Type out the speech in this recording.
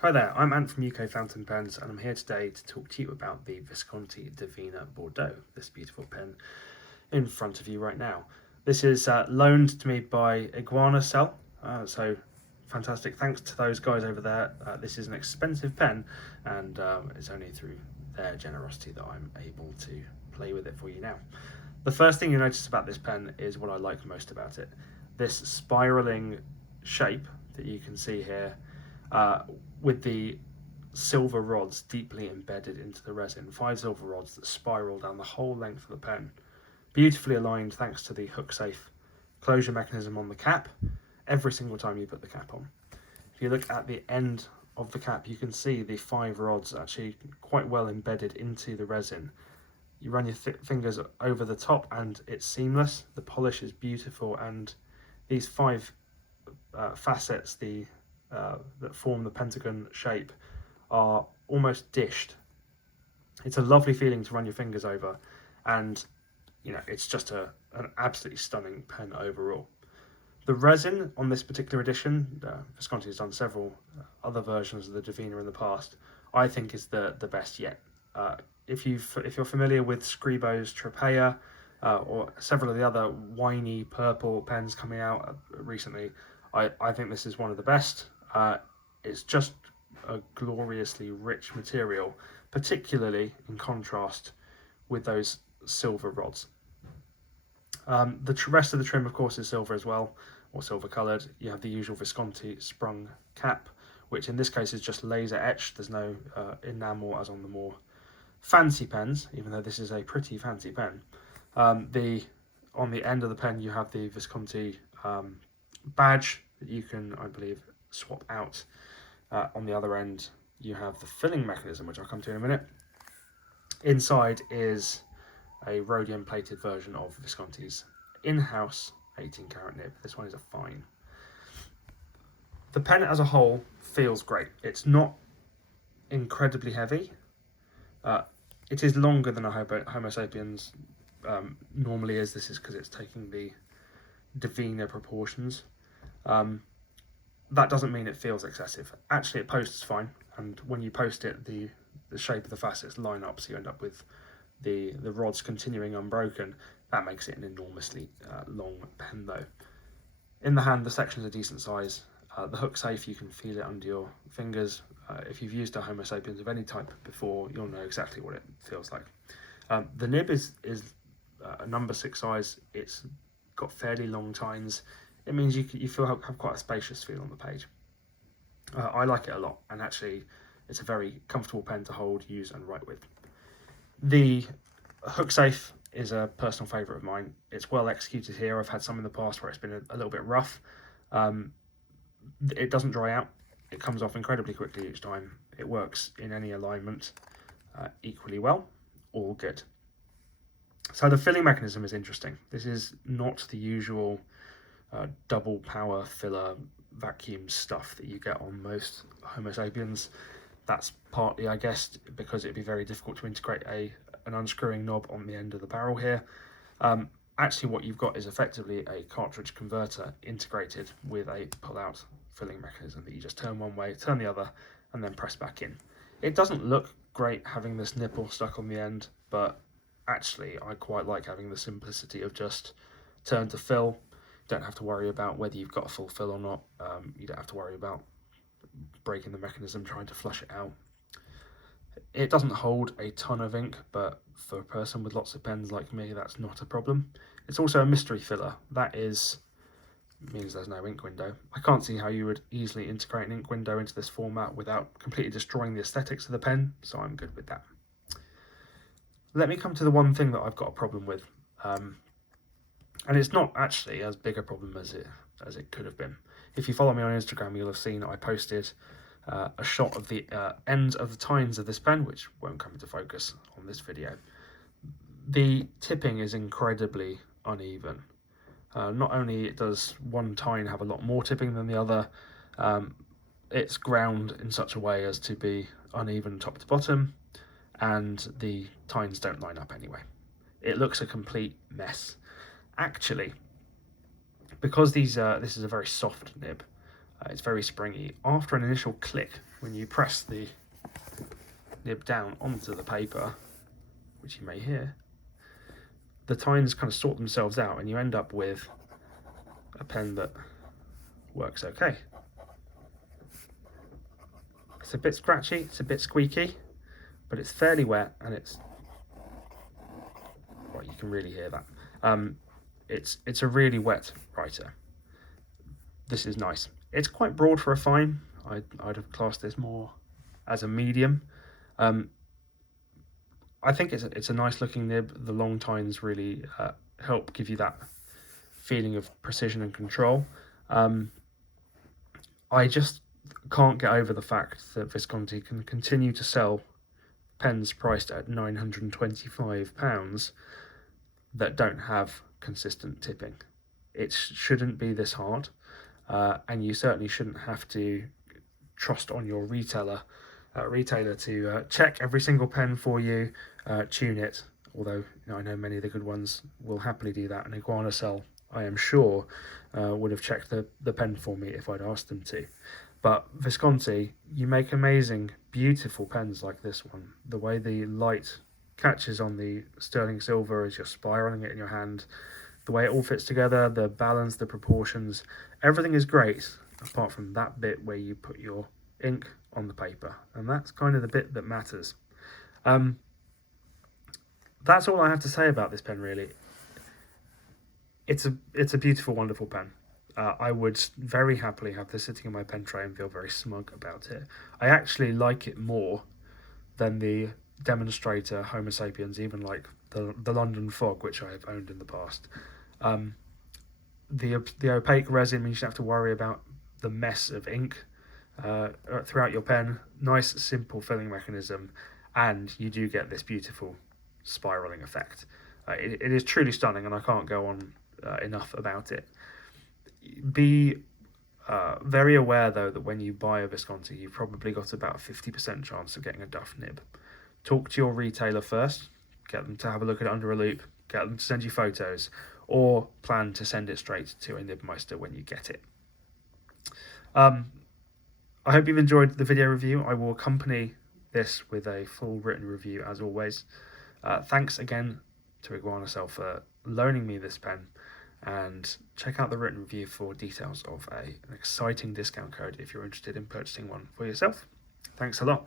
Hi there, I'm Ant from UK Fountain Pens, and I'm here today to talk to you about the Visconti Divina Bordeaux, this beautiful pen in front of you right now. This is loaned to me by Iguana Cell, so fantastic. Thanks to those guys over there. This is an expensive pen, and it's only through their generosity that I'm able to play with it for you now. The first thing you notice about this pen is what I like most about it. This spiraling shape that you can see here, with the silver rods deeply embedded into the resin. 5 silver rods that spiral down the whole length of the pen. Beautifully aligned thanks to the hook safe closure mechanism on the cap every single time you put the cap on. If you look at the end of the cap, you can see the 5 rods actually quite well embedded into the resin. You run your fingers over the top and it's seamless. The polish is beautiful, and these 5 facets that form the pentagon shape are almost dished. It's a lovely feeling to run your fingers over, and it's just an absolutely stunning pen overall. The resin on this particular edition, Visconti has done several other versions of the Divina in the past, I think is the best yet. If you're familiar with Scribo's Tropea, or several of the other winey purple pens coming out recently, I think this is one of the best. It's just a gloriously rich material, particularly in contrast with those silver rods. The rest of the trim, of course, is silver as well, or silver coloured. You have the usual Visconti sprung cap, which in this case is just laser etched. There's no enamel as on the more fancy pens, even though this is a pretty fancy pen. On the end of the pen you have the Visconti badge that you can, I believe, swap out. On the other end you have the filling mechanism, which I'll come to in a minute. Inside is a rhodium plated version of Visconti's in-house 18 karat nib. This one is a fine. The pen as a whole feels great. It's not incredibly heavy. It is longer than a Homo sapiens normally is. This is because it's taking the Divina proportions. That doesn't mean it feels excessive. Actually, it posts fine, and when you post it, the shape of the facets line up, so you end up with the rods continuing unbroken. That makes it an enormously long pen though. In the hand, the section's a decent size. The hook safe, you can feel it under your fingers. If you've used a Homo sapiens of any type before, you'll know exactly what it feels like. The nib is a number 6 size. It's got fairly long tines. It means you have quite a spacious feel on the page. I like it a lot, and actually it's a very comfortable pen to hold, use and write with. The hook safe is a personal favourite of mine. It's well executed here. I've had some in the past where it's been a little bit rough. It doesn't dry out. It comes off incredibly quickly each time. It works in any alignment equally well. All good. So the filling mechanism is interesting. This is not the usual double power filler vacuum stuff that you get on most Homo sapiens. That's partly, I guess, because it'd be very difficult to integrate an unscrewing knob on the end of the barrel here. Actually, what you've got is effectively a cartridge converter integrated with a pull-out filling mechanism that you just turn one way, turn the other, and then press back in. It doesn't look great having this nipple stuck on the end, but actually I quite like having the simplicity of just turn to fill. You don't have to worry about whether you've got a full fill or not. You don't have to worry about breaking the mechanism trying to flush it out. It doesn't hold a ton of ink, but for a person with lots of pens like me, that's not a problem. It's also a mystery filler. That means there's no ink window. I can't see how you would easily integrate an ink window into this format without completely destroying the aesthetics of the pen, so I'm good with that. Let me come to the one thing that I've got a problem with, and it's not actually as big a problem as it could have been. If you follow me on Instagram, you'll have seen I posted a shot of the ends of the tines of this pen, which won't come into focus on this video. The tipping is incredibly uneven. Not only does one tine have a lot more tipping than the other, it's ground in such a way as to be uneven top to bottom, and the tines don't line up anyway. It looks a complete mess. Actually, because this is a very soft nib, it's very springy. After an initial click when you press the nib down onto the paper, which you may hear, the tines kind of sort themselves out and you end up with a pen that works okay. It's a bit scratchy, it's a bit squeaky, but it's fairly wet, and it's, well, you can really hear that. It's a really wet writer. This is nice. It's quite broad for a fine. I'd have classed this more as a medium. I think it's a nice looking nib. The long tines really help give you that feeling of precision and control. I just can't get over the fact that Visconti can continue to sell pens priced at £925 that don't have consistent tipping. It shouldn't be this hard, and you certainly shouldn't have to trust on your retailer to check every single pen for you, tune it, although I know many of the good ones will happily do that, and Iguana Cell, I am sure, would have checked the pen for me if I'd asked them to. But Visconti, you make amazing, beautiful pens like this one. The way the light catches on the sterling silver as you're spiraling it in your hand, the way it all fits together, the balance, the proportions, everything is great, apart from that bit where you put your ink on the paper, and that's kind of the bit that matters. That's all I have to say about this pen, really. It's a beautiful, wonderful pen. I would very happily have this sitting in my pen tray and feel very smug about it. I actually like it more than the Demonstrator Homo sapiens, even like the London Fog, which I have owned in the past. The opaque resin means you don't have to worry about the mess of ink throughout your pen. Nice, simple filling mechanism, and you do get this beautiful spiraling effect. It is truly stunning, and I can't go on enough about it. Be very aware, though, that when you buy a Visconti, you've probably got about a 50% chance of getting a duff nib. Talk to your retailer first, get them to have a look at it under a loupe, get them to send you photos, or plan to send it straight to a nibmeister when you get it. I hope you've enjoyed the video review. I will accompany this with a full written review, as always. Thanks again to Iguana Cell for loaning me this pen, and check out the written review for details of an exciting discount code if you're interested in purchasing one for yourself. Thanks a lot.